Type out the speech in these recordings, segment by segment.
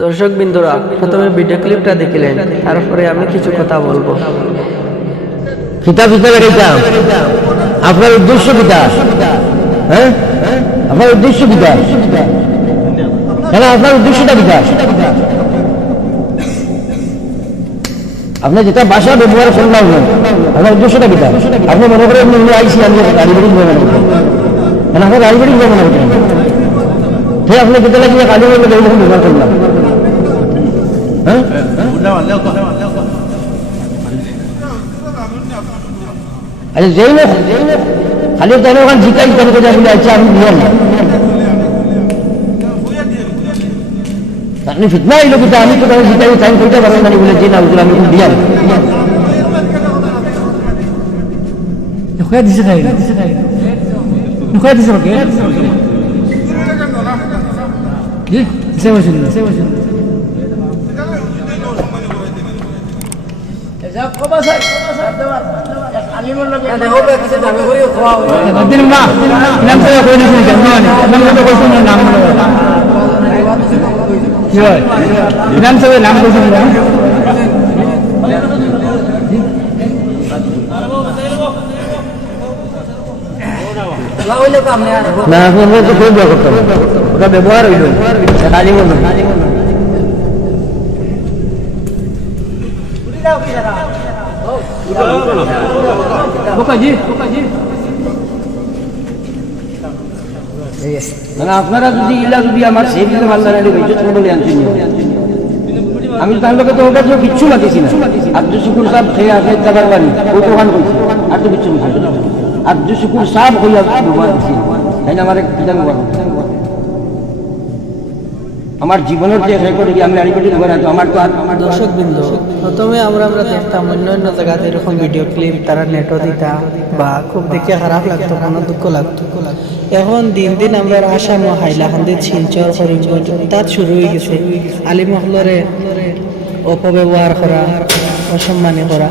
দর্শক বিন্দুরা প্রথমে ভিডিও ক্লিপটা দেখিলেন, তারপরে আমি কিছু কথা বলব। কিতাব হিসাবে আপনার উদ্দেশ্য কিতা হ্যাঁ? আপনার উদ্দেশ্য কিতা কেন আপনার উদ্দেশ্যটা কিতা আপনি যেটা ভাষা ব্যবহার করলাম আপনার উদ্দেশ্যটা কিতা আপনি মনে করেন এমনি আইসি, আমি গাড়ি বাড়ি করবেন কেন আপনার গাড়ি বাড়ি করবেন ঠিক আপনি? কেটে লাগিয়ে গাড়ি বাড়ি ব্যবহার করলাম ها؟ هل زينه خليه ده لو غنجي كاي كده إلى جامع يلا يعني في دماغي لو كنت عميت كده غنجي كاي تعمل كده بس أنا ولا جينا ولا من ديال يا خويا دي صغيره يا خويا دي صغيره كيف سوا شنو سوا شنو ko siya gano'n. না আপনি আমরা তো খুব ব্যবহার করতাম ওটা ব্যবহার হইল। খালি বলবেন মানে আপনারা যদি ইলা যদি আমার সেই দিতে ভালো লাগে বলে আনছেন আমি তার লোকে তো ওটা তো কিচ্ছু লাগিয়েছি না। আব্দুল শুকুর সাহেব খেয়ে আসে যাবার বাড়ি, ও তো ওখান করছি আর তো কিচ্ছু না। আব্দুল শুকুর সাহেব হইয়া তাই না আমার করছি। আমার জীবনের যে রেকর্ড আমি আড়িপাটি ব্যবহার আছে আমার তো আমার তো আর- দর্শক বিন্দু প্রথমে আমরা আমরা দেখতাম অন্য অন্য জায়গাতে এরকম ভিডিও ক্লিপ তারা নেটও দিতা, বা খুব দেখে খারাপ লাগতো কোনো দুঃখ লাগতো। এখন দিন দিন আমরা আসাম হাইলাকান্দি শিলচর, করিমগঞ্জ, তাত শুরু হয়ে গেছে। আলী মহলরে অপব্যবহার করা, অসম্মানী করা।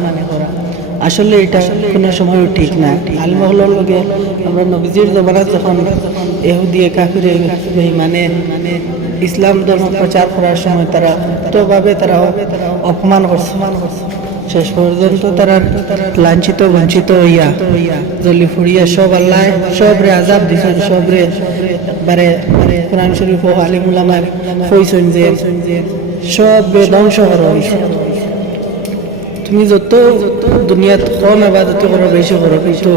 আসলে এটা কোনো সময় ঠিক না। আলী মহলের লগে আমরা নবীজির জমানাত যখন এহুদিয়ে কাফিরে মানে ইসলাম ধর্ম প্রচার করার সময় তারা ভাবে তারা অপমান করছে। শেষ পর্যন্ত তারা লাঞ্ছিত, বঞ্চিত হইয়া জলি ফুড়িয়া সব আল্লাহ সব রে আজাব দিছেন সব রে বারে কোরআন শরীফ ও আলিমুলামার কইছেন যে সব ধ্বংস করা হয়েছে তুমি যত দুনিয়াত কম আবাদত করো বেশি করো কিন্তু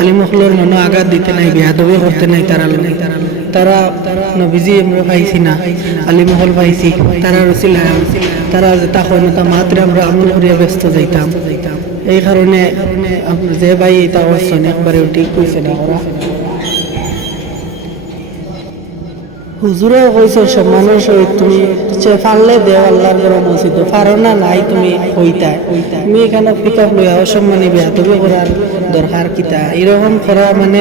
আলিমহলর মনে আঘাত দিতে নাই বেহাদবি করতে নাই তারা তারা নবীজি আমরা পাইছি না আলিমহল পাইছি তারা রসিল তারা যেটা হয় না তা মাত্রে আমরা আমল করিয়া ব্যস্ত যাইতাম। এই কারণে যে ভাই এটা করছেন একবারে ঠিক কইছে না ওরা হুজুরেও কইছে, সম্মানের সহিত তুমি সে পারলে দেও আল্লাহর বড় মসজিদ। পারো না, নাই তুমি হইতা তুমি এখানে পিক আপ লইয়া অসম্মানী বেহাতবি করার দরকার কিতা এরকম করা মানে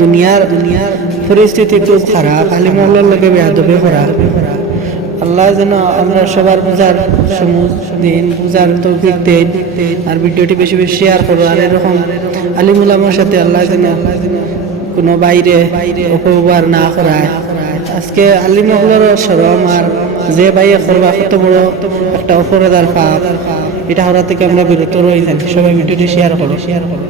দুনিয়ার দুনিয়ার পরিস্থিতি খুব খারাপ। আলী মহলার লগে বেহাতবি করা। আল্লাহ যেন আমরা সবার পূজার সমুজ দিন, পূজার তৌফিক দেন। আর ভিডিওটি বেশি বেশি শেয়ার করো। আর এরকম আলিমুল সাথে আল্লাহ যেন কোনো বাইরে অপব্যবহার না করায়। আজকে আলী মহলের সরম আর যে ভাই করবা কত বড় একটা অপরাধার পাপ, এটা হওয়ার থেকে আমরা বিরত রয়ে থাকি সবাই ভিডিওটি শেয়ার করো শেয়ার করো।